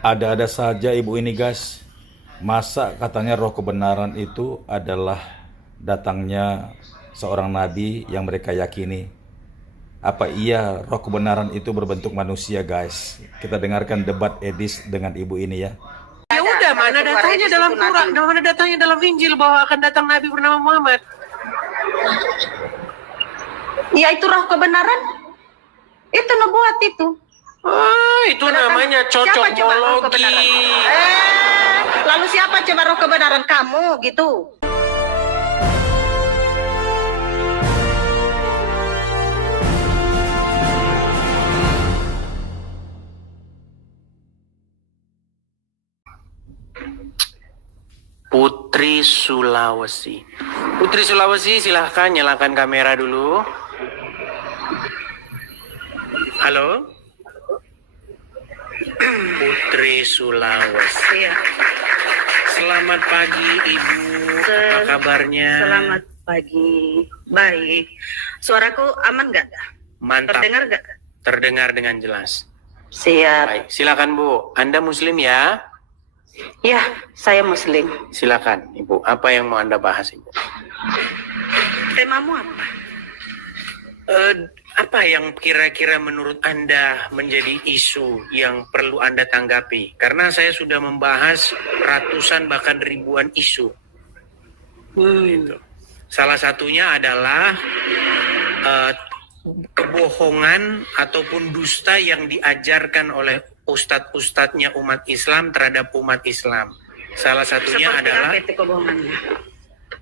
Ada-ada saja ibu ini guys. Masa katanya roh kebenaran itu adalah datangnya seorang nabi yang mereka yakini. Apa iya roh kebenaran itu berbentuk manusia guys? Kita dengarkan debat Edis dengan ibu ini ya. Ya udah, mana datanya dalam Quran, mana datanya dalam Injil bahwa akan datang nabi bernama Muhammad? Ya itu roh kebenaran. Itu nubuat itu. Ah, itu namanya Siapa coba roh cocokmologi. kebenaran? Lalu siapa coba roh kebenaran? Kamu gitu. Putri Sulawesi. Putri Sulawesi, silahkan nyalakan kamera dulu. Halo? Putri Sulawesi. Iya. Selamat pagi Ibu, apa kabarnya? Selamat pagi. Baik. Suaraku aman nggak? Mantap. Terdengar nggak? Terdengar dengan jelas. Siap. Baik, silakan Bu. Anda Muslim ya? Ya, saya Muslim. Silakan Ibu. Apa yang mau Anda bahas Ibu? Temamu apa? Apa yang kira-kira menurut Anda menjadi isu yang perlu Anda tanggapi? Karena saya sudah membahas ratusan bahkan ribuan isu. Gitu. Salah satunya adalah kebohongan ataupun dusta yang diajarkan oleh ustadz-ustadznya umat Islam terhadap umat Islam. Salah satunya Seperti adalah, apa itu kebohongannya?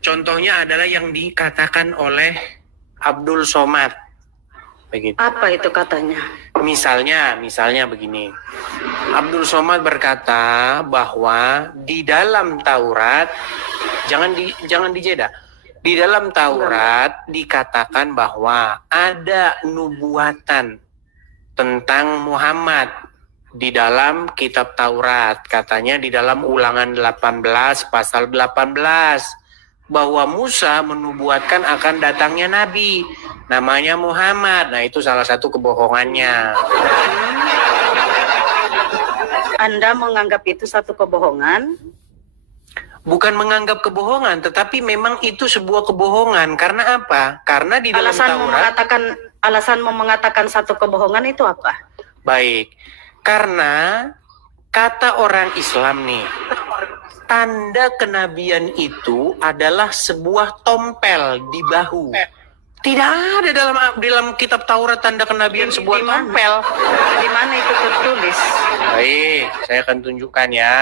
contohnya adalah yang dikatakan oleh Abdul Somad. Begitu. Apa itu katanya? Misalnya begini. Abdul Somad berkata bahwa di dalam Taurat, jangan dijeda. Di dalam Taurat dikatakan bahwa ada nubuatan tentang Muhammad di dalam kitab Taurat. Katanya di dalam Ulangan 18 pasal 18 bahwa Musa menubuatkan akan datangnya nabi namanya Muhammad. Nah, itu salah satu kebohongannya. Anda menganggap itu satu kebohongan? Bukan menganggap kebohongan, tetapi memang itu sebuah kebohongan. Karena apa? Karena di dalam Taurat, Alasanmu mengatakan satu kebohongan itu apa? baik, karena kata orang Islam nih, tanda kenabian itu adalah sebuah tompel di bahu. Tidak ada dalam kitab Taurat tanda kenabian sebuah tompel. Di mana itu tertulis? Baik, saya akan tunjukkan ya.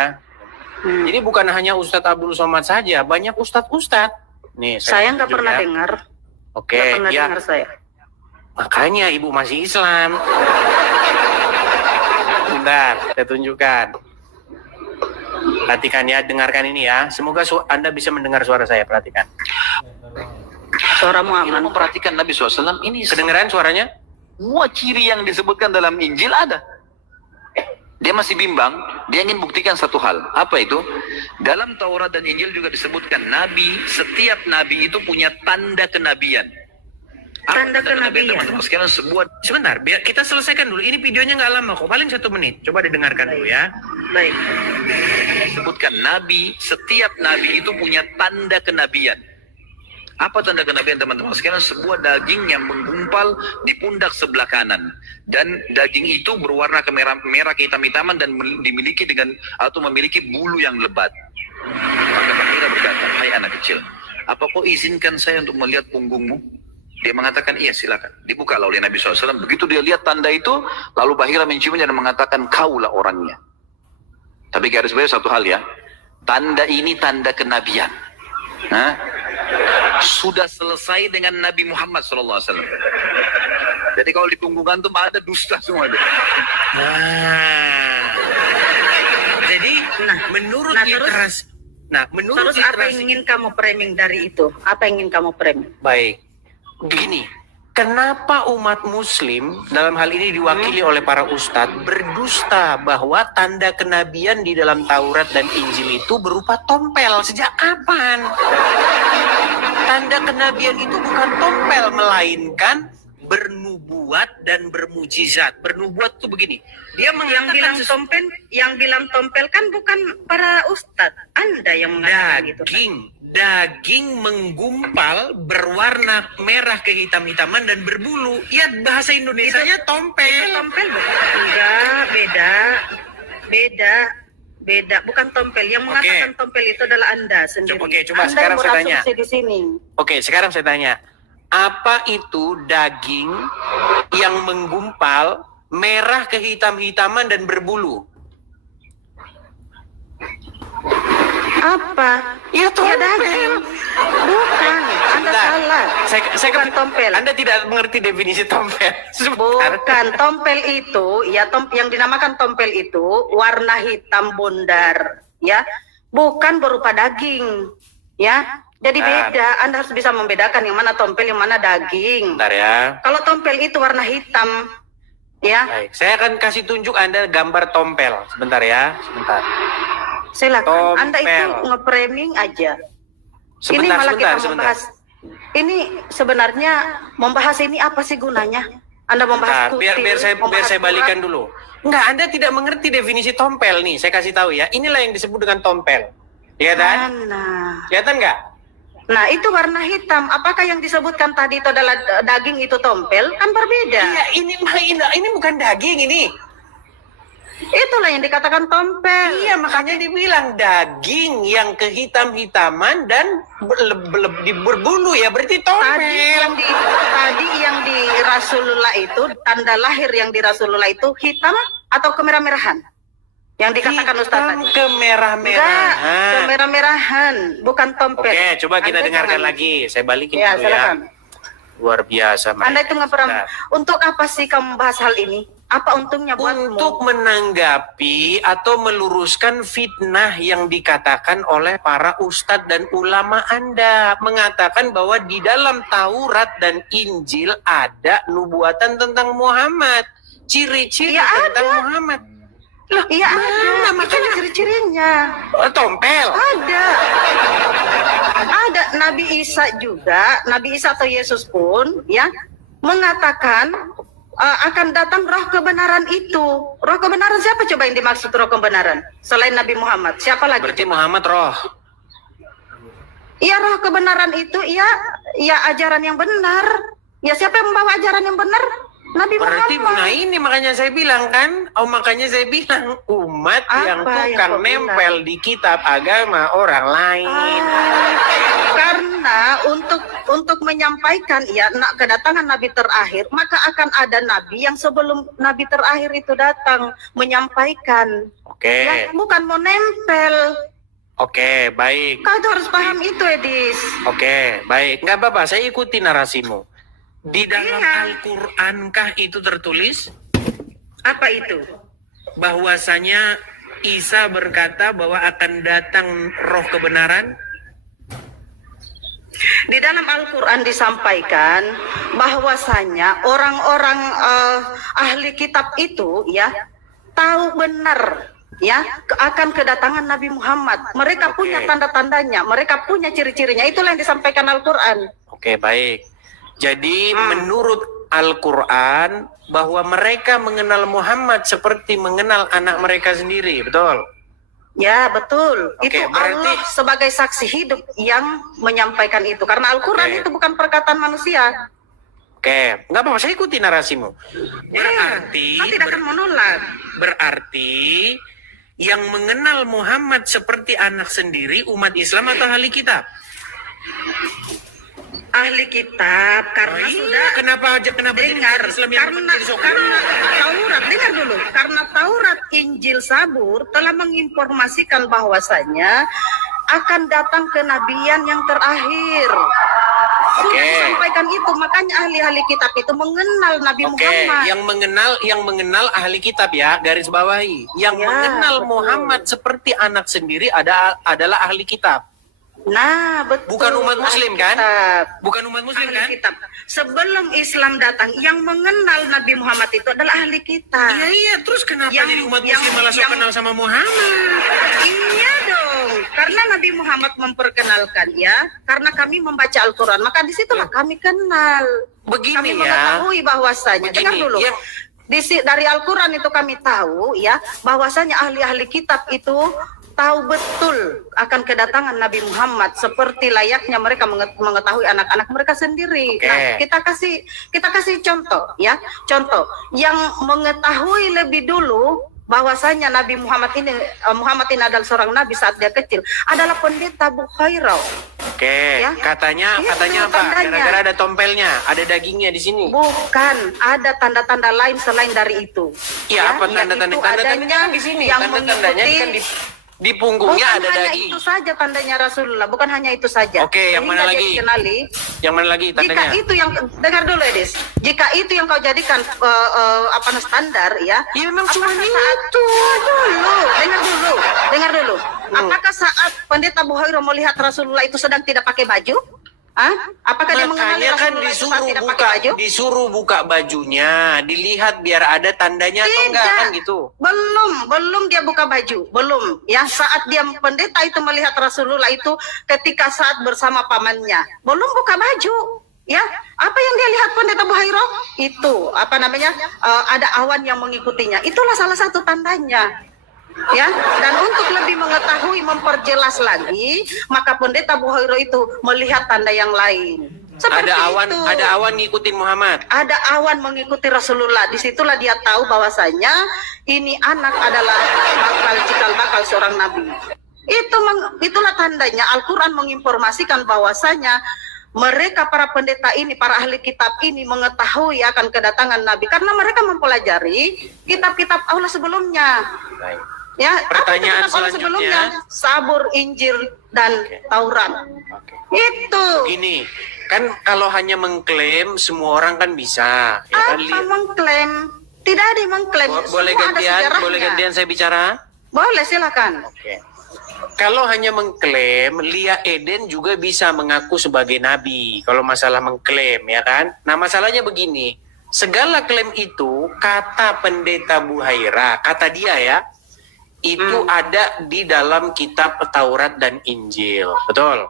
Jadi bukan hanya Ustadz Abdul Somad saja, banyak ustadz-ustadz. Nih, Saya nggak tunjuk pernah ya. dengar. Oke, Nggak pernah ya. dengar saya. Makanya Ibu masih Islam. Bentar, saya tunjukkan. Perhatikan ya, dengarkan ini ya. Semoga Anda bisa mendengar suara saya, perhatikan. Suaramu Kita aman. memperhatikan Nabi SAW ini Kedengeran suaranya? semua ciri yang disebutkan dalam Injil ada. Dia masih bimbang, dia ingin buktikan satu hal. Apa itu? Dalam Taurat dan Injil juga disebutkan setiap nabi itu punya tanda kenabian. Apa Tanda kenabian? teman-teman sekalian? Sebuah Sebentar, biar kita selesaikan dulu. Ini videonya nggak lama kok, paling 1 menit. Coba didengarkan dulu ya. Baik. disebutkan setiap nabi itu punya tanda kenabian. Apa tanda kenabian teman-teman sekalian? Sebuah daging yang menggumpal di pundak sebelah kanan, dan daging itu berwarna merah kehitam-hitaman dan memiliki bulu yang lebat. Maka Bahira berkata, "Hai anak kecil, apa kau izinkan saya untuk melihat punggungmu?" Dia mengatakan, "Iya, silakan." Dibuka oleh Nabi SAW. Begitu dia lihat tanda itu, lalu Bahira menciumnya dan mengatakan, "Kaulah orangnya." Tapi garis bawah satu hal ya, tanda ini tanda kenabian. Sudah selesai dengan Nabi Muhammad SAW. Jadi kalau di punggungan tuh ada dusta semua. Nah, jadi menurut literasi, menurut Terus apa literasi, yang ingin kamu framing dari itu? Apa yang ingin kamu framing? baik, begini. Kenapa umat Muslim dalam hal ini diwakili oleh para ustadz berdusta bahwa tanda kenabian di dalam Taurat dan Injil itu berupa tompel? Sejak kapan? Tanda kenabian itu bukan tompel, melainkan bernubuat. bernubuat dan bermujizat. Bernubuat tuh begini. Dia Yang bilang tompel kan bukan para ustadz. Anda yang mengatakan gitu. daging menggumpal berwarna merah kehitam-hitaman dan berbulu. Ya bahasa Indonesianya tompel. Itu tompel bukan? Enggak, beda. Bukan tompel. Yang mengatakan tompel itu adalah Anda sendiri. Coba Anda sekarang yang saya tanya. berasumsi di sini. Oke, sekarang saya tanya. Apa itu daging yang menggumpal merah kehitam-hitaman dan berbulu? Apa? Ya tompel. daging. Bukan. Anda Sebentar. salah. Saya Bukan tompel. Anda tidak mengerti definisi tompel. Sebentar. Bukan, tompel itu, ya yang dinamakan tompel itu warna hitam bundar, ya, bukan berupa daging, ya. Jadi beda, Anda harus bisa membedakan yang mana tompel, yang mana daging. Bentar ya. Kalau tompel itu warna hitam, ya, Baik, saya akan kasih tunjuk Anda gambar tompel. Sebentar ya, sebentar. silakan. Anda itu Tompel. nge-framing aja. Ini Sebentar, malah sebentar, kita sebentar. membahas. Ini sebenarnya membahas ini apa sih gunanya? Anda membahas Nah, biar saya membahas balikan surat. dulu. Enggak, Anda tidak mengerti definisi tompel nih. Saya kasih tahu ya. Inilah yang disebut dengan tompel. Kelihatan? Mana? Kelihatan nggak? Nah, itu warna hitam. Apakah yang disebutkan tadi itu adalah daging itu tompel? Kan berbeda. Iya, ini bukan daging ini. Itulah yang dikatakan tompel. Iya, makanya dibilang daging yang kehitam-hitaman dan berbulu ya, berarti tompel. Tadi yang di Rasulullah itu, tanda lahir yang di Rasulullah itu hitam atau kemerah-merahan? Yang dikatakan Ustaz Hitam tadi. kemerah-merahan. Enggak, kemerah-merahan, bukan tompel. Oke, coba kita Anda dengarkan jangan- lagi. Saya balikin Ya, dulu ya. silakan. Luar biasa. Anda itu nggak pernah. Nah, Untuk apa sih kamu bahas hal ini? Apa untungnya buatmu? untuk menanggapi atau meluruskan fitnah yang dikatakan oleh para ustadz dan ulama Anda, mengatakan bahwa di dalam Taurat dan Injil ada nubuatan tentang Muhammad, ciri-ciri Ya, tentang ada. Muhammad. Loh, Iya mana? ada, Makanya makanya ciri-cirinya. tompel. Ada Nabi Isa juga, Nabi Isa atau Yesus pun ya mengatakan akan datang roh kebenaran itu. Roh kebenaran siapa coba yang dimaksud roh kebenaran? Selain Nabi Muhammad, siapa lagi? Berarti Muhammad roh. Iya, roh kebenaran itu ya ajaran yang benar. Ya siapa yang membawa ajaran yang benar? Nabi Berarti Muhammad. nah ini makanya saya bilang kan, makanya saya bilang umat yang Apa yang tukang kau nempel di kitab agama orang lain. Karena untuk menyampaikan kedatangan Nabi terakhir, maka akan ada Nabi yang sebelum Nabi terakhir itu datang menyampaikan. Oke. Ya, bukan mau nempel. Oke, baik. Kau itu harus paham itu, Edis. Oke, baik. Nggak apa-apa, saya ikuti narasimu. Di dalam Iya. Al-Qur'ankah itu tertulis Apa itu? bahwasanya Isa berkata bahwa akan datang roh kebenaran? Di dalam Al-Quran disampaikan bahwasanya orang-orang ahli kitab itu ya tahu benar ya akan kedatangan Nabi Muhammad. Mereka Oke. punya tanda-tandanya, mereka punya ciri-cirinya. Itulah yang disampaikan Al-Quran. Oke, baik. Jadi menurut Al-Quran bahwa mereka mengenal Muhammad seperti mengenal anak mereka sendiri, betul? Ya, betul. Oke, Itu berarti- Allah sebagai saksi hidup yang menyampaikan itu. Karena Al-Quran Oke. itu bukan perkataan manusia. Oke, nggak apa-apa, saya ikuti narasimu. Berarti, Kau tidak akan menolak. berarti yang mengenal Muhammad seperti anak sendiri umat Islam atau ahli kitab? Ahli kitab, karena Oh iya, sudah kenapa jadi dengar, umat Islam yang menjadi sokong? karena Taurat, dengar dulu, karena Taurat, Injil, Zabur telah menginformasikan bahwasanya akan datang kenabian yang terakhir. Sudah Oke. disampaikan itu, makanya ahli-ahli kitab itu mengenal Nabi Oke, Muhammad. yang mengenal ahli kitab ya, garis bawahi. Yang Ya, mengenal betul. Muhammad seperti anak sendiri adalah ahli kitab. Nah, betul. Bukan umat muslim, ahli kan? kitab. Bukan umat muslim Ahli kan? kitab. Sebelum Islam datang, yang mengenal Nabi Muhammad itu adalah ahli kitab. Iya, terus kenapa Yang- jadi umat yang- muslim malah sok yang- kenal sama Muhammad? Iya dong. karena Nabi Muhammad memperkenalkan ya, karena kami membaca Al-Quran, maka disitulah kami kenal. Begini Kami ya. mengetahui bahwasanya, Begini, dengar dulu. yang- Dari Al-Quran itu kami tahu ya, bahwasanya ahli-ahli kitab itu tahu betul akan kedatangan Nabi Muhammad seperti layaknya mereka mengetahui anak-anak mereka sendiri. Oke. Nah, kita kasih contoh ya. Contoh yang mengetahui lebih dulu bahwasanya Nabi Muhammad ini adalah seorang nabi saat dia kecil adalah pendeta Bukhairah. Oke, Ya. katanya Itu apa? tandanya. Gara-gara ada tompelnya, ada dagingnya di sini. Bukan, ada tanda-tanda lain selain dari itu. Iya, apa yaitu tanda-tanda? Tanda-tandanya adanya kan di sini. yang Tanda-tandanya kan di punggungnya bukan ada hanya daging. itu saja tandanya Rasulullah, bukan hanya itu saja. Oke, yang mana Sehingga dia lagi? dikenali. Yang mana lagi Jika tandanya? itu yang dengar dulu Edis, jika itu yang kau jadikan standar ya. Ya memang apakah cuma saat- itu. Dengar dulu. Apakah saat pendeta Bukhairah melihat Rasulullah itu sedang tidak pakai baju? Hah? Apakah dia mengenali Makanya kan Rasulullah itu saat tidak pakai baju? disuruh buka bajunya, dilihat biar ada tandanya atau enggak kan gitu. Belum dia buka baju, belum. Ya, saat dia pendeta itu melihat Rasulullah itu ketika saat bersama pamannya, belum buka baju. Ya, apa yang dia lihat pendeta Bukhairah? Itu ada awan yang mengikutinya. Itulah salah satu tandanya. Ya, dan untuk lebih mengetahui, memperjelas lagi, maka pendeta Bukhairah itu melihat tanda yang lain. Seperti itu. Ada awan ngikutin Muhammad. Ada awan mengikuti Rasulullah. Disitulah dia tahu bahwasanya ini anak adalah cikal bakal seorang nabi. Itulah tandanya Al-Quran menginformasikan bahwasanya mereka para pendeta ini, para ahli kitab ini mengetahui akan kedatangan Nabi karena mereka mempelajari kitab-kitab Allah sebelumnya. Baik. Ya, Pertanyaan apa kitab Allah selanjutnya. Sabur, Injil, dan Taurat. Oke. Itu. Gini, kan kalau hanya mengklaim semua orang kan bisa. Ya kan, Apa mengklaim? Tidak ada yang mengklaim. Boleh Semua ada sejarahnya. boleh gantian saya bicara? Boleh, silakan. Oke. Kalau hanya mengklaim, Lia Eden juga bisa mengaku sebagai nabi. Kalau masalah mengklaim, ya kan? Nah, masalahnya begini. Segala klaim itu, kata pendeta Bukhairah, kata dia ya, itu ada di dalam kitab Taurat dan Injil. Betul?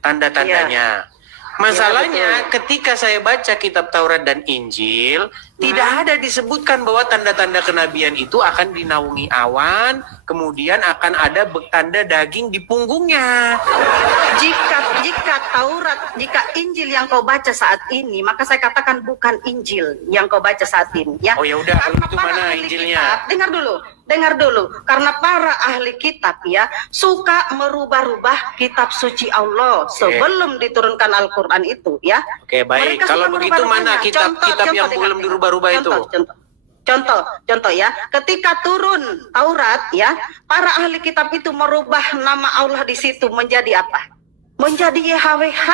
Tanda-tandanya. Masalahnya ketika saya baca kitab Taurat dan Injil, tidak ada disebutkan bahwa tanda-tanda kenabian itu akan dinaungi awan, kemudian akan ada tanda daging di punggungnya. Jika Taurat, jika Injil yang kau baca saat ini, maka saya katakan bukan Injil yang kau baca saat ini. Ya. Oh ya udah, kalau Karena itu para mana ahli Injilnya? kitab, dengar dulu. Karena para ahli kitab ya suka merubah-rubah kitab suci Allah sebelum diturunkan Al-Quran itu ya. Oke, baik. Mereka Kalau suka begitu mana merubah-rubahnya. kitab-kitab yang dengar. belum dirubah-rubah itu? Contoh ya, ketika turun Taurat ya, para ahli kitab itu merubah nama Allah di situ menjadi apa? Menjadi YHWH.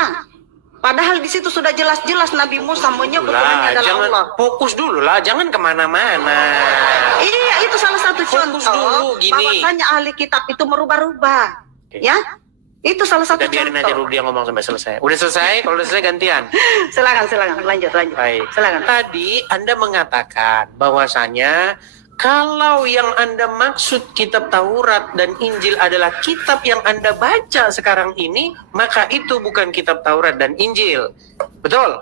Padahal di situ sudah jelas-jelas Nabi Musa menyebut Tuhannya adalah jangan Allah. fokus dulu lah, jangan kemana-mana. Iya, itu salah satu Fokus contoh dulu, gini. bahwasanya ahli kitab itu merubah-rubah. Oke. Ya, itu salah satu Udah biarin aja contoh. dulu dia ngomong sampai selesai. Udah selesai? Kalau udah selesai gantian. Silakan, lanjut. Baik. Silakan. Tadi Anda mengatakan bahwasanya kalau yang Anda maksud kitab Taurat dan Injil adalah kitab yang Anda baca sekarang ini, maka itu bukan kitab Taurat dan Injil. Betul?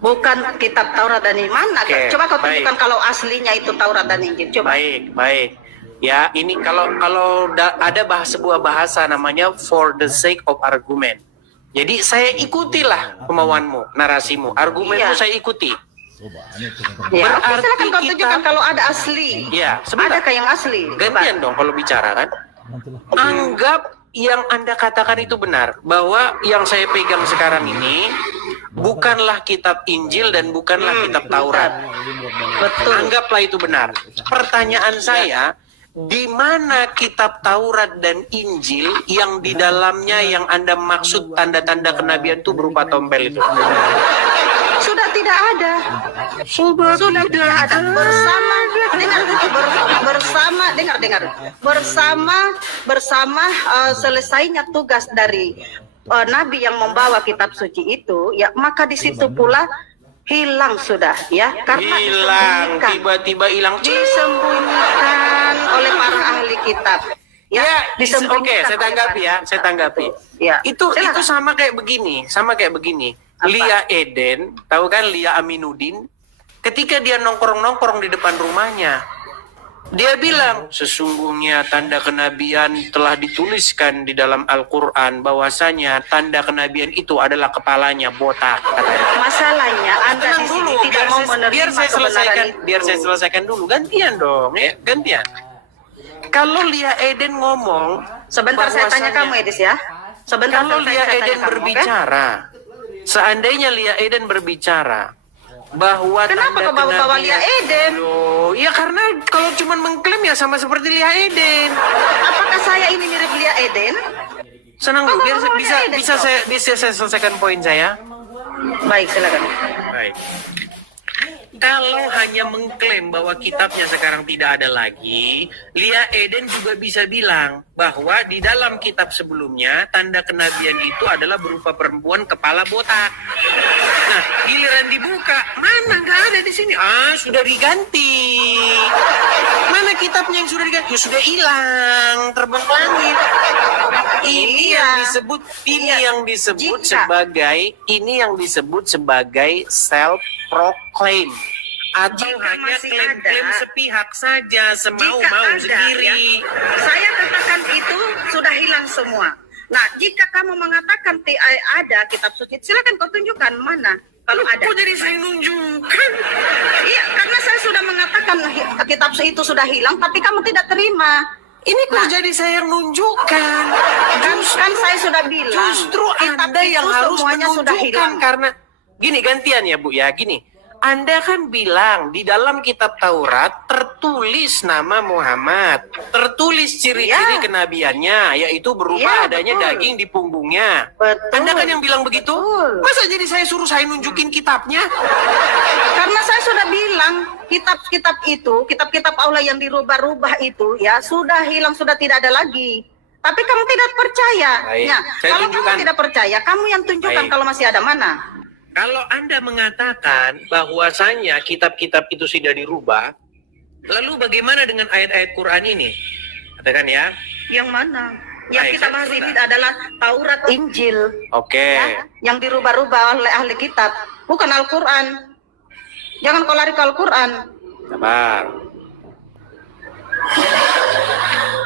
Bukan kitab Taurat dan Injil. Mana? Oke, Coba kau baik. tunjukkan kalau aslinya itu Taurat dan Injil. Coba. Baik. Ya, ini kalau ada sebuah bahasa namanya for the sake of argument. Jadi saya ikutilah kemauanmu, narasimu, argumenmu Iya. saya ikuti. Ya, oke, Berarti silakan kau kita- tunjukkan kalau ada asli. Ya, sebentar. Adakah yang asli? Gantian dong kalau bicara kan. Anggap yang Anda katakan itu benar, bahwa yang saya pegang sekarang ini bukanlah kitab Injil dan bukanlah kitab Taurat. Betul. Anggaplah itu benar. Pertanyaan saya, di mana kitab Taurat dan Injil yang di dalamnya yang Anda maksud tanda-tanda kenabian itu berupa tompel itu? Sudah tidak ada. Sudah tidak ada. Bersama selesainya tugas dari Nabi yang membawa kitab suci itu, ya maka di situ pula hilang sudah, ya karena Hilang, tiba-tiba hilang. disembunyikan oleh para ahli kitab. Ya, disembunyikan oke, saya oleh tanggapi ya, wanita. saya tanggapi. Ya. Itu Silakan. sama kayak begini. Apa? Lia Eden, tahu kan Lia Aminuddin? Ketika dia nongkrong-nongkrong di depan rumahnya, dia bilang, sesungguhnya tanda kenabian telah dituliskan di dalam Al-Quran bahwasanya tanda kenabian itu adalah kepalanya botak. Katanya. Masalahnya Anda Tenang di sini dulu, tidak mau menerima kebenaran itu. biar saya selesaikan dulu. Gantian dong, ya, gantian. Kalau Lia Eden ngomong, Sebentar saya tanya kamu Edis ya. Sebentar kalau saya Lia tanya Eden kamu, oke? berbicara, seandainya Lia Eden berbicara bahwa Kenapa tanda kau bawa-bawa kenabian- Lia Eden? Loh, ya karena kalau cuma mengklaim ya sama seperti Lia Eden. Apakah saya ini mirip Lia Eden? Senang dulu, biar bawa-bawa bisa Lia Eden, bisa kau. bisa saya selesaikan poin saya. Baik, silakan. Baik. Kalau hanya mengklaim bahwa kitabnya sekarang tidak ada lagi, Lia Eden juga bisa bilang bahwa di dalam kitab sebelumnya tanda kenabian itu adalah berupa perempuan kepala botak. Nah, giliran dibuka, mana nggak ada di sini? Ah, sudah diganti. Mana kitabnya yang sudah diganti? Ya, sudah hilang, terbang ke langit. Ini Iya. yang disebut Iya. ini yang disebut sebagai self proclaim atau Jika hanya masih klaim-klaim ada, sepihak saja, Jika semau-mau ada, sendiri. ya, saya katakan itu sudah hilang semua. Nah, jika kamu mengatakan ada kitab suci, silakan kau tunjukkan mana kalau ada. Kok jadi saya nunjukkan? Iya, karena saya sudah mengatakan kitab itu sudah hilang, tapi kamu tidak terima. Ini kok jadi saya yang nunjukkan? Kan saya sudah bilang. Justru kitab Anda yang itu harus semuanya sudah menunjukkan hilang. karena gini gantian ya Bu ya, gini. Anda kan bilang di dalam kitab Taurat tertulis nama Muhammad, tertulis ciri-ciri Ya. kenabiannya, yaitu berupa Ya, adanya betul. daging di punggungnya. Betul. Anda kan yang bilang begitu? Betul. Masa jadi saya suruh saya nunjukin kitabnya? Karena saya sudah bilang kitab-kitab Allah yang dirubah-rubah itu ya sudah hilang, sudah tidak ada lagi. Tapi kamu tidak percaya. Baik, Ya, saya kalau tunjukkan. kamu tidak percaya, kamu yang tunjukkan Baik. kalau masih ada mana. Kalau Anda mengatakan bahwasanya kitab-kitab itu sudah dirubah, lalu bagaimana dengan ayat-ayat Quran ini? Katakan ya. Yang mana? Yang Baik, kita saya bahas ini sebentar. adalah Taurat Injil. Oke. Ya, yang dirubah-rubah oleh ahli kitab, bukan Al-Quran. Jangan kau lari ke Al-Quran. Sabar.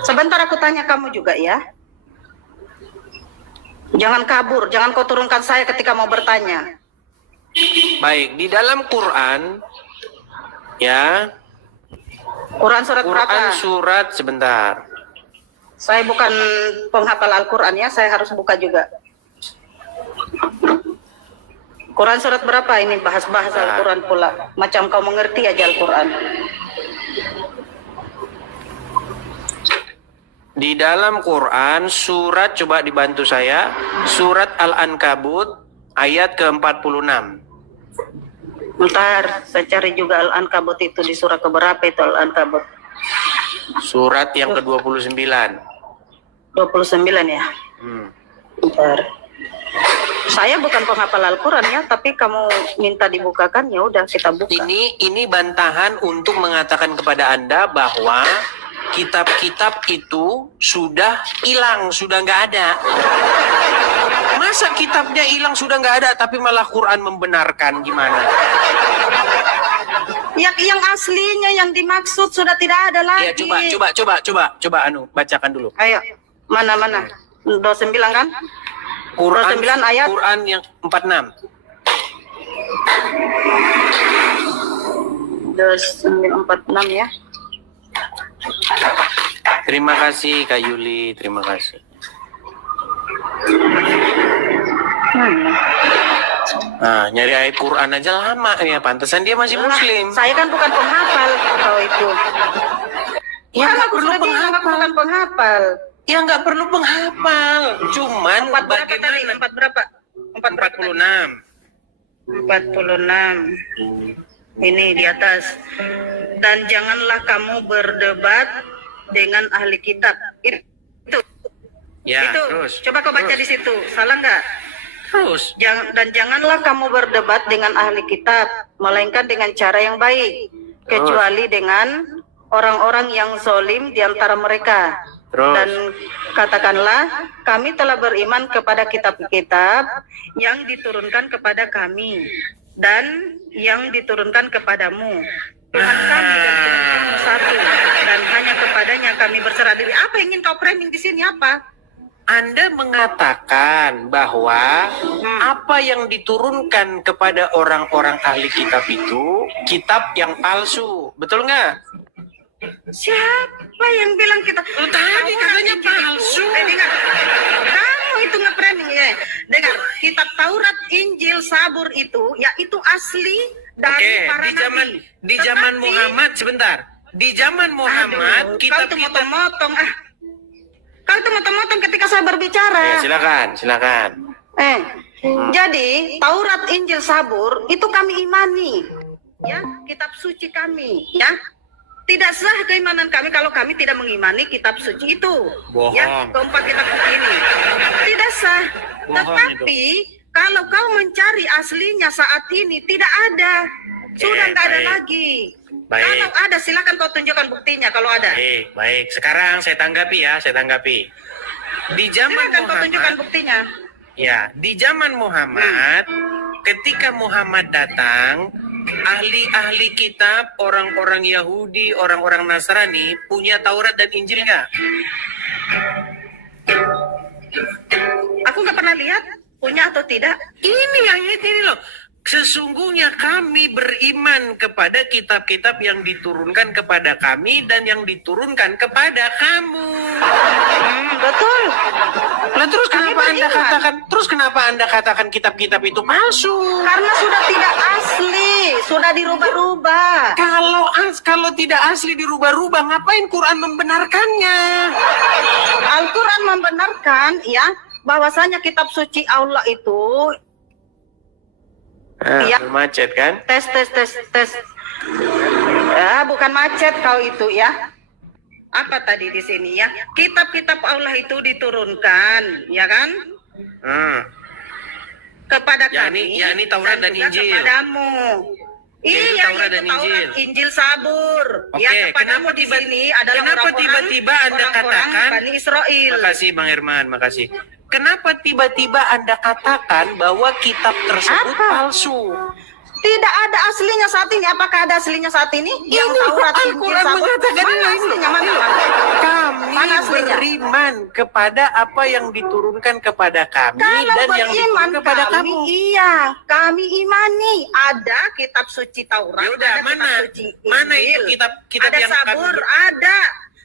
Sebentar aku tanya kamu juga ya. Jangan kabur, jangan kau turunkan saya ketika mau bertanya. Baik, di dalam Quran ya, Quran surat berapa? Quran surat sebentar. Saya bukan penghafal Al-Quran ya, saya harus buka juga. Quran surat berapa ini? Bahas-bahas Nah. Al-Quran pula. Macam kau mengerti aja Al-Quran. Di dalam Quran surat, coba dibantu saya, surat Al-Ankabut ayat ke-46. Bentar, saya cari juga Al-Ankabut itu di surah keberapa itu Al-Ankabut? Surat yang ke-29. 29 ya? Bentar. Saya bukan penghafal Al-Quran ya, tapi kamu minta dibukakan, ya udah kita buka. Ini bantahan untuk mengatakan kepada Anda bahwa kitab-kitab itu sudah hilang, sudah nggak ada. Masa kitabnya hilang sudah nggak ada, tapi malah Quran membenarkan, gimana? Yang aslinya yang dimaksud sudah tidak ada Ya lagi. coba bacakan dulu. Ayo, mana? 29 kan? Quran 29 ayat. Quran yang 46. 46 ya. Terima kasih Kak Yuli, terima kasih. Nah, nyari ayat Quran aja lama ya, pantesan dia masih muslim. Saya kan bukan penghafal kalau itu. Ya Kan nggak aku perlu sudah bilang aku bukan penghafal. Ya nggak perlu penghafal. Cuman 4 berapa tadi? bagaimana? 4 berapa? 4 berapa? 46. 46. Ini di atas. Dan janganlah kamu berdebat dengan ahli kitab. Itu. Ya, itu. terus. Coba kau baca di situ. Salah nggak? Terus. Dan janganlah kamu berdebat dengan ahli kitab, melainkan dengan cara yang baik, kecuali dengan orang-orang yang zalim di antara mereka. Terus. Dan katakanlah kami telah beriman kepada kitab-kitab yang diturunkan kepada kami dan yang diturunkan kepadamu. Tuhan kami dan Tuhan satu, dan hanya kepadanya kami berserah diri. Apa yang ingin kau framing di sini apa? Anda mengatakan bahwa apa yang diturunkan kepada orang-orang ahli kitab itu kitab yang palsu, betul nggak? Siapa yang bilang kita? Tadi katanya palsu. Dengar, kamu itu nge-framing ya. Dengar, kitab Taurat, Injil, Sabur itu, ya itu asli dari para nabi. Di zaman Tetapi- Muhammad sebentar. Di zaman Muhammad Aduh, kitab kau tuh motong-motong Kau tuh motong-motong ketika saya berbicara. Ya, silakan. Jadi Taurat, Injil, Sabur itu kami imani, ya, kitab suci kami, ya. Tidak sah keimanan kami kalau kami tidak mengimani kitab suci itu. Bohong. Ya, keempat kitab suci ini. Tidak sah. Bohong Tetapi kalau kau mencari aslinya saat ini tidak ada. Sudah nggak ada baik. lagi. Baik. Kalau ada silakan kau tunjukkan buktinya kalau ada. Baik. Sekarang saya tanggapi. Di zaman Silakan kau tunjukkan Muhammad, buktinya. ya, di zaman Muhammad, ketika Muhammad datang, ahli-ahli kitab, orang-orang Yahudi, orang-orang Nasrani punya Taurat dan Injil nggak? Aku nggak pernah lihat punya atau tidak. Ini ayat ini loh. Sesungguhnya kami beriman kepada kitab-kitab yang diturunkan kepada kami dan yang diturunkan kepada kamu. Betul. Lah terus Kami kenapa Anda katakan kitab-kitab itu palsu? Karena sudah tidak asli, sudah dirubah-rubah. Kalau tidak asli dirubah-rubah, ngapain Quran membenarkannya? Al-Quran membenarkan, ya, bahwasanya kitab suci Allah itu Iya. Macet kan? tes. Ya, bukan macet kau itu, ya. Apa tadi di sini, ya? Kitab-kitab Allah itu diturunkan, ya kan? Kepada kami. yakni Taurat dan juga Injil. Kepadamu. Yaitu Iya, Taurat itu dan Taurat, Injil. Injil, Sabur. Oke, Ya, kepadamu kenapa di sini adalah kenapa orang-orang- tiba-tiba Anda orang-orang katakan? Bani Israel. Makasih Bang Herman, makasih. Kenapa tiba-tiba Anda katakan bahwa kitab tersebut Apa? palsu? Tidak ada aslinya saat ini. Apakah ada aslinya saat ini? Yang Ini Taurat, Injil, Al-Quran Sabur. mengatakan Mana ini. aslinya? Mana? Kami Mana aslinya? beriman kepada apa yang diturunkan kepada kami Kalau dan yang beriman diturunkan kepada kami, kamu. iya, kami imani. Ada kitab suci Taurat, Ya udah, ada mana? kitab suci Injil, Mana itu kitab ada yang Sabur, kami- ada.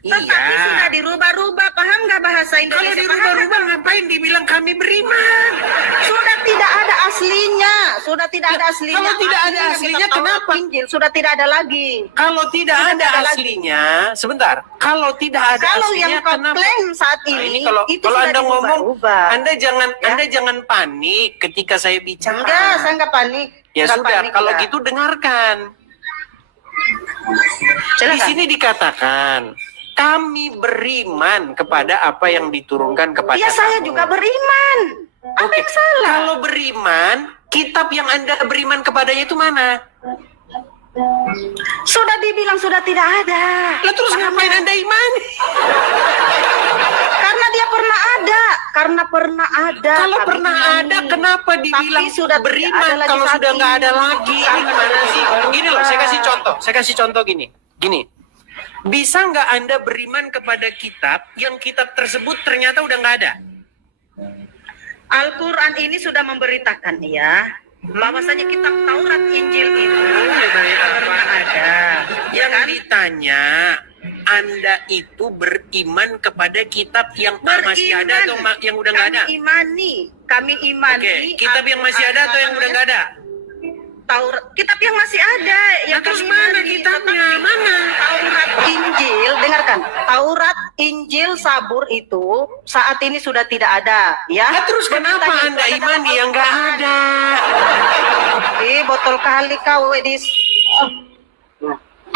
Tetapi Iya. sudah dirubah-rubah. Paham nggak bahasa Kalau Indonesia? dirubah-rubah ngapain dibilang kami beriman? Sudah tidak ada aslinya. Sudah tidak ada aslinya. Kalau tidak ada aslinya, kitab Taurat, kenapa? Injil sudah tidak ada lagi. Kalau tidak Sudah ada tidak ada lagi. aslinya, sebentar. Kalau tidak ada Kalau aslinya, yang kau kenapa? klaim saat Nah, ini, kalau itu kalau sudah Anda ngomong, dirubah-rubah. Anda jangan panik ketika saya bicara. Enggak, saya enggak panik. Ya Enggak sudah, panik, kalau enggak. gitu dengarkan. Di Silakan. sini dikatakan kami beriman kepada apa yang diturunkan kepada Iya, saya kamu. juga beriman. Apa Oke, yang salah? Kalau beriman, kitab yang Anda beriman kepadanya itu mana? Sudah dibilang sudah tidak ada. Lah terus ngapain Anda imani? Karena dia pernah ada. Karena pernah ada. Kalau Kami pernah imani. ada, kenapa dibilang Tapi sudah tidak beriman ada lagi kalau saat sudah nggak ini. ada lagi? Ini Karena gimana sih? baru Gini loh, saya kasih berubah. contoh. Saya kasih contoh gini. Bisa nggak Anda beriman kepada kitab yang kitab tersebut ternyata udah nggak ada? Al-Quran ini sudah memberitakan, ya, bahwasanya kitab Taurat, Injil itu pernah ada. Yang ditanya, Anda itu beriman kepada kitab yang masih ada atau yang udah nggak ada? Kami imani. Oke, kitab yang masih ada atau yang udah nggak ada? Taurat, kitab yang masih ada. Yang Nah, terus kami mana imani. kitabnya? Tetapi Mana? Taurat, Injil, dengarkan. Taurat, Injil, Sabur itu saat ini sudah tidak ada. Ya. Nah, terus kenapa Beritanya itu Anda adalah imani yang nggak Al-Quran. ada? Botol kali kau, Edis.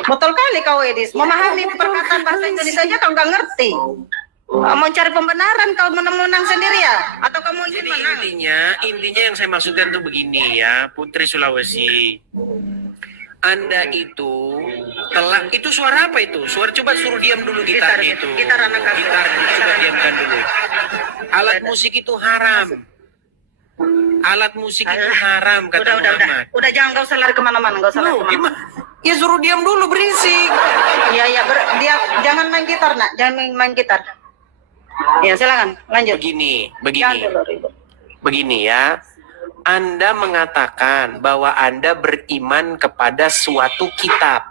Botol kali kau, Edis. Memahami perkataan bahasa Indonesia aja kau nggak ngerti. Mau cari pembenaran kau menang sendiri ya? Atau kamu ingin Jadi menang? intinya yang saya maksudkan tuh begini ya, Putri Sulawesi. Anda itu Telah, itu suara apa itu? Suara, coba suruh diam dulu gitarnya itu. Gitar anak aku. Gitar coba diamkan dulu. Alat musik itu haram. Alat musik itu haram kata Muhammad. Udah jangan, nggak usah lari kemana-mana, nggak usah lari Loh, kemana-mana. gimana? Ya suruh diam dulu, berisik. Iya, dia jangan main gitar, nak, jangan main gitar. Ya silakan, lanjut. Begini, Jangan dulu ribut. begini ya. Anda mengatakan bahwa Anda beriman kepada suatu kitab.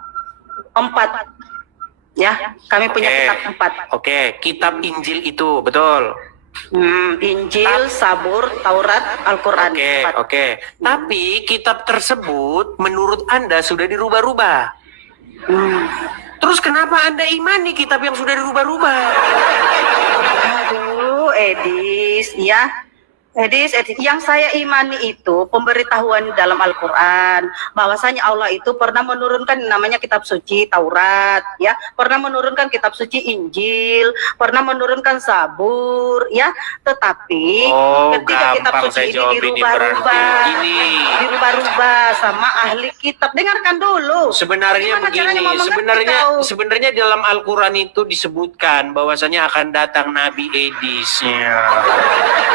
4. Ya, kami punya Oke. kitab 4. Oke, kitab Injil itu, betul. Injil, Sabur, Taurat, Al-Quran. Oke, 4. oke. Tapi kitab tersebut menurut Anda sudah dirubah-rubah. Terus kenapa Anda imani kitab yang sudah dirubah-rubah? Aduh, Edis, ya. Edis, yang saya imani itu pemberitahuan dalam Al-Quran, bahwasanya Allah itu pernah menurunkan namanya kitab suci Taurat, ya, pernah menurunkan kitab suci Injil, pernah menurunkan Zabur, ya, tetapi ketika kitab suci ini dirubah-rubah, dirubah-rubah sama ahli kitab. Dengarkan dulu. Sebenarnya Gimana caranya mau begini, mengerti kau? sebenarnya dalam Al-Quran itu disebutkan bahwasanya akan datang Nabi Edis.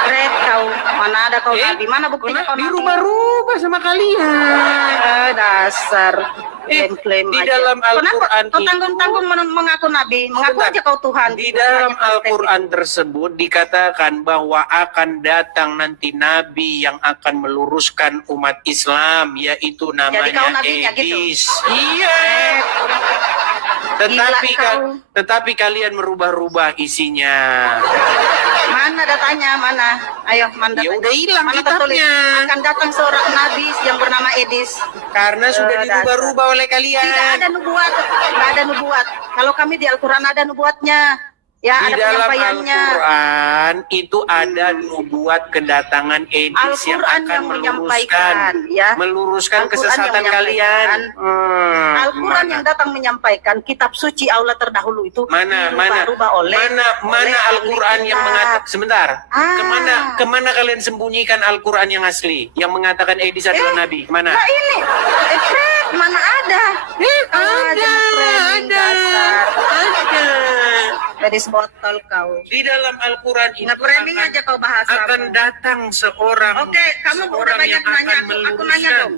Red kau, mana ada kau nabi? Mana buktinya kau nabi? Dirubah-rubah sama kalian. Dasar klaim-klaim di aja. dalam Al-Quran Kenapa kau tanggung-tanggung mengaku nabi? Mengaku Sebentar. aja kau Tuhan. Di dalam Al-Quran tersebut dikatakan bahwa akan datang nanti Nabi yang akan meluruskan umat Islam, yaitu namanya kau nabinya gitu? Edis. Iya. Tetapi kalian merubah-rubah isinya. Mana datanya? Mana? Ayo, mana Ya datanya? udah hilang Mana tertulis? kitabnya. Akan datang seorang nabi yang bernama Edis. Karena sudah dirubah-rubah oleh kalian. Tidak ada nubuat, tidak ada nubuat. Kalau kami di Al-Quran ada nubuatnya. Ya, Di ada dalam penyampaiannya. Al-Quran itu ada nubuat kedatangan Edis yang Al-Quran akan yang menyampaikan, meluruskan Al-Quran kesesatan yang kalian. Al-Quran Mana? yang datang menyampaikan kitab suci Allah terdahulu itu Mana dirubah-rubah oleh Al-Quran ahli yang kitab. mengatakan sebentar Ah. kemana kalian sembunyikan Al-Quran yang asli yang mengatakan Edis adalah Nabi mana? Nah ini, Fred, mana ada? Ada. Gadis botol kau. Di dalam Al-Quran itu Nge-framing aja kau bahasa. akan datang seorang Oke, kamu udah seorang banyak yang akan nanya, aku nanya dong.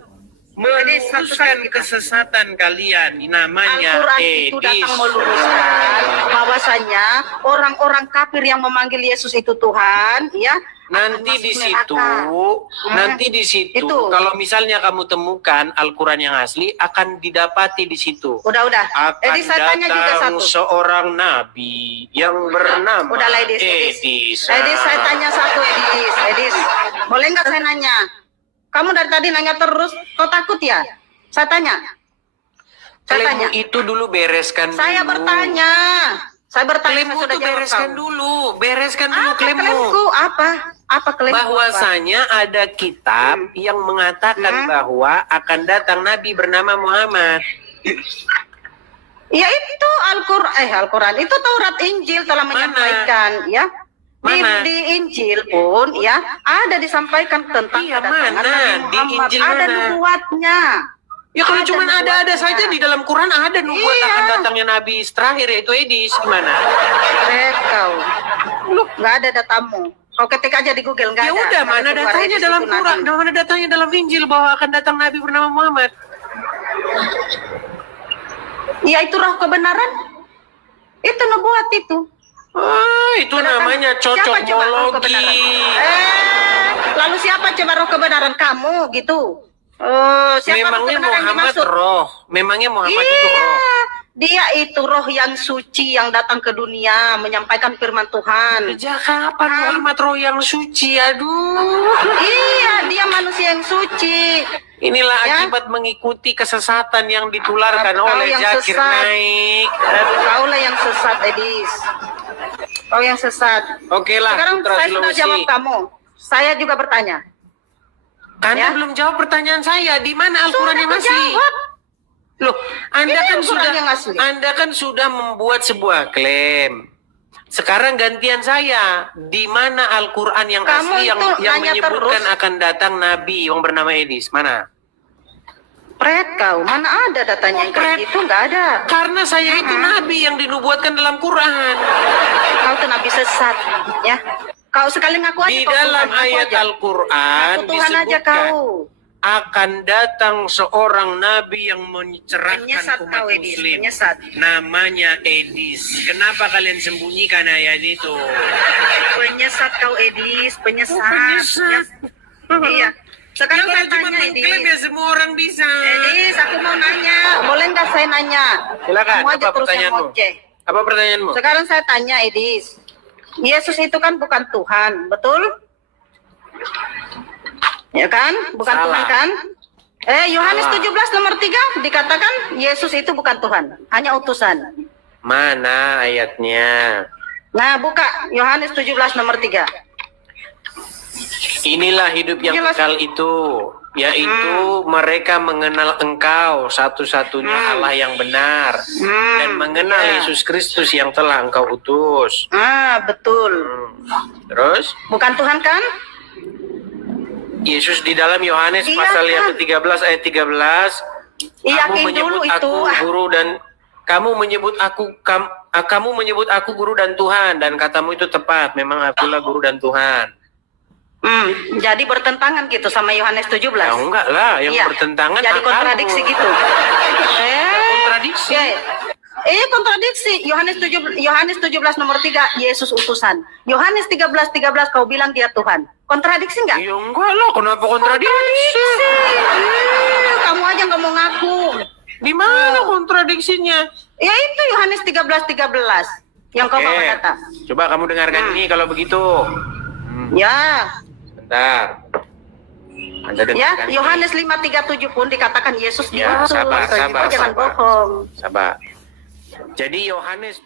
Jadi, meluruskan satu-satu kita. kesesatan kalian namanya Al-Quran itu Edis. datang meluruskan bahwasanya orang-orang kafir yang memanggil Yesus itu Tuhan, ya. Nanti akan di masuk situ, neraka. nanti di situ, Itu. kalau misalnya kamu temukan Al-Quran yang asli, akan didapati di situ. Udah. Akan Jadi saya tanya juga datang satu. seorang nabi yang bernama Udah lah, Edis. Edis, saya tanya satu, Edis. Boleh nggak saya nanya? Kamu dari tadi nanya terus, kau takut ya? Saya tanya. Klaimmu itu dulu bereskan Saya dulu. bertanya. Saya bertanya, Klaimmu saya sudah itu jawab bereskan kamu. dulu. Bereskan dulu Apa klaimmu. klaimku? Apa? Apa klaimku? Bahwasanya ada kitab yang mengatakan bahwa akan datang Nabi bernama Muhammad. Ya itu Al-Quran itu Taurat Injil telah menyampaikan, ya. Mana? Di Injil pun ya ada disampaikan tentang Iya, kedatangan mana? Nabi Di Muhammad. Injil ada mana? nubuatnya. Ya kalau Ada cuma ada nubuatnya. saja di dalam Quran ada nubuat Iya. akan datangnya Nabi terakhir yaitu Edis gimana? Kau, nggak ada datamu. Kau ketik aja di Google nggak Ya ada. udah Nggak mana ada datanya Edis dalam itu Quran, Nabi. mana datanya dalam Injil bahwa akan datang Nabi bernama Muhammad? Ya itu roh kebenaran. Itu nubuat itu. Itu namanya Siapa coba roh cocokmologi. kebenaran? Lalu siapa coba roh kebenaran kamu gitu? Siapa roh Memangnya kebenaran yang Muhammad dimaksud? roh. Memangnya Muhammad itu Iya, roh. dia itu roh yang suci yang datang ke dunia menyampaikan firman Tuhan. Sejak kapan Muhammad roh yang suci? Aduh. Iya, dia manusia yang suci. Inilah Ya. akibat mengikuti kesesatan yang ditularkan Kau oleh yang Zakir sesat. Naik. Kaulah yang sesat, Edis. Kau yang sesat. Oke lah, Sekarang Putra saya sudah Sulawesi. jawab kamu. Saya juga bertanya. Anda Ya. belum jawab pertanyaan saya. Di mana Al-Quran yang Sudah asli? kujawab. Loh, Anda Ini kan Al-Quran sudah yang asli. Anda kan sudah membuat sebuah klaim. Sekarang gantian saya. Di mana Al-Quran yang Kamu asli yang itu nanya menyebutkan terus. akan datang Nabi yang bernama Edis? Mana? Pret kau, mana ada datanya yang kayak Pret. gitu? Nggak ada. Karena saya itu nabi yang dinubuatkan dalam Quran. Kau tuh nabi sesat, ya. Kau sekali ngaku aja. Di kau dalam Tuhan, ngaku ayat aja. Al-Quran Ngaku Tuhan aja disebutkan kau. akan datang seorang nabi yang mencerahkan Penyesat umat kau, Edis, muslim. penyesat. Namanya Edis. Kenapa kalian sembunyikan ayat itu? Penyesat kau, Edis, penyesat. Oh, penyesat. Ya. Iya. Sekarang saya Jangan cuma tanya, mengklaim Edis. ya, semua orang bisa. Edis, aku mau nanya. Boleh nggak saya nanya? Silakan, Kamu aja apa terus yang pertanyaanmu? ngoceh. Apa pertanyaanmu? Sekarang saya tanya, Edis. Yesus itu kan bukan Tuhan, betul? Ya kan? Bukan Salah. Tuhan kan? Yohanes Salah. 17 nomor 3 dikatakan Yesus itu bukan Tuhan, hanya utusan. Mana ayatnya? Nah, buka Yohanes 17 nomor 3. Inilah hidup yang Jelas. kekal itu, yaitu mereka mengenal Engkau satu-satunya Allah yang benar dan mengenal Ya. Yesus Kristus yang telah Engkau utus. Betul. Terus Bukan Tuhan kan? Yesus di dalam Yohanes Iya, pasal kan? yang ke-13 ayat 13, kamu Iyakin menyebut dulu itu. aku guru dan kamu menyebut aku guru dan Tuhan, dan katamu itu tepat, memang akulah guru dan Tuhan. Jadi bertentangan gitu sama Yohanes 17. Ya enggak lah, yang Iya. bertentangan Jadi akalmu. kontradiksi gitu. Kontradiksi. Kontradiksi. Yohanes 17 nomor 3 Yesus utusan. Yohanes 13 kau bilang dia Tuhan. Kontradiksi enggak? Ya enggak lah, kenapa kontradiksi? Kamu aja nggak mau ngaku. Di mana kontradiksinya? Ya itu Yohanes 13 yang kau bawa kata. Coba kamu dengarkan ini kalau begitu. Ya, Bentar. Anda ya dengarkan ini. Yohanes 5:37 pun dikatakan Yesus Ya, diutus. sabar, Kau sabar, jangan sabar. bohong. Sabar. Jadi Yohanes